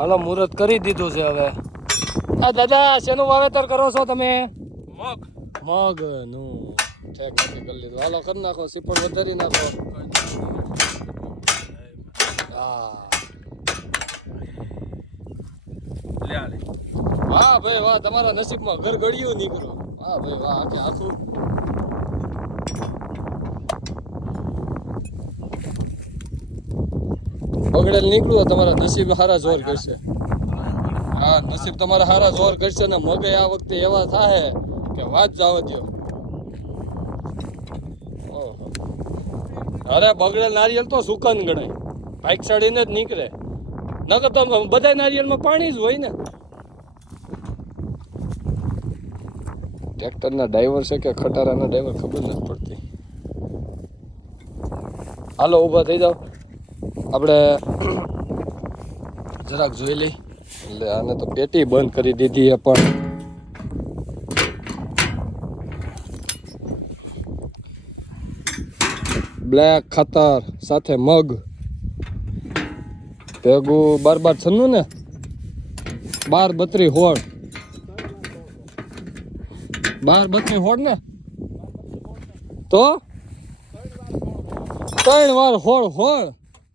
હાલો મુહૂર્ત કરી દીધું છે હવે. આ દાદા શેનું વાવેતર કરો છો તમે? મગ નું ઠેક નથી કરી લીધું. હાલો કરી નાખો, સીપણ વધારી નાખો. હા વાહ ભાઈ વાહ, તમારા નસીબમાં ઘર ગળ્યું નીકળો. વાહ ભાઈ વાહ, આખે આખું બગડેલ નીકળ્યું. તમારા નસીબ હારા જોર કરશે. હા નસીબ તમારા હારા જોર કરશે ને મગે આ વખતે એવા થાય કે વાત જવા દો. અરે બગડેલ નારિયેલ તો સુકાન ગણાય, બાઇક ચડીને જ નીકળે. નકર તો બધા નારિયેળમાં પાણી જ હોય ને. ટ્રેક્ટરના ડ્રાઈવર છે કે ખટારાના ડ્રાઈવર ખબર નથી પડતી. હાલો ઊભા થઈ જાઓ, આપણે જરાક જોઈ લઈ. એટલે આને તો પેટી બંધ કરી દીધી એ પણ. બ્લેક ખાતર સાથે મગ ભેગું 12-12 ને 12-32 હોળ, 12-32 હોળ ને તો 3 વાર હોળ.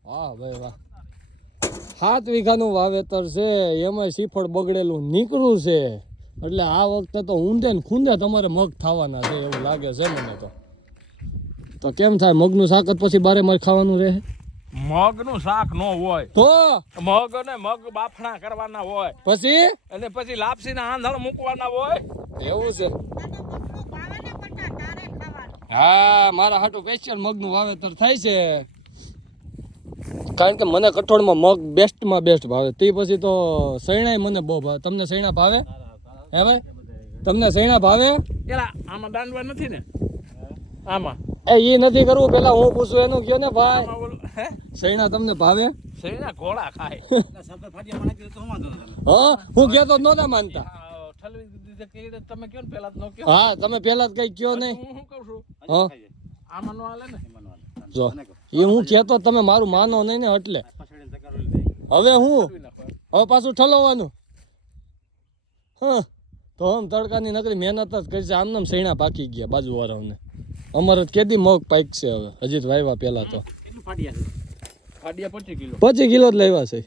વાહ ભાઈ વાહ, 7 વીઘાનું વાવેતર છે, એમાં સીફળ બગડેલું નીકળ્યું છે. એટલે આ વખતે તો ઊંધે ને ખૂંદે તમારે મગ થવાના છે એવું લાગે છે મને તો કેમ થાય? મગનું શાક જ પછી બારે મારે ખાવાનું રહે? મગનું શાક નો હોય તો મગ બાફણા કરવાના હોય, પછી અને પછી લાપસીના આંધળ મૂકવાના હોય. એવું છે? હા મારા હાટુ સ્પેશિયલ મગનું વાવેતર થાય છે, કારણ કે મને કઠોળમાં મગ બેસ્ટમાં બેસ્ટ ભાવે. તે પછી તો સૈણાય મને બહુ ભાવે. તમને સૈણા ભાવે? હે ભાઈ તમને સૈણા ભાવે? એલા આમાં દાંડવા નથી ને? આમાં એ નથી કરવું, પેલા હું પૂછું એનું કયો ને ભાઈ. હે સૈણા તમને ભાવે? સૈણા ઘોડા ખાય. હા હું કહેતો નહોતા માનતા. તમે કયો ને પેલા જ નો કયો. હા તમે પેલા જ કઈ કયો નહીં. હું શું કહું છું, હા આમાં નો હાલે ને. જો એ હું કહેતો તમે મારું માનો નહીં ને એટલે. હવે પાછું ઠલવવાનું. હા તો આમ તડકાની નકરી મહેનત જ કરી છે. આમને સૈણા પાકી ગયા બાજુવાળાઓને. અમારે કેદી મગ પાક છે હવે, હજી તો વાવ્યા પેલા તો. ફાડિયા 25 કિલો. 25 કિલો જ લેવા છે.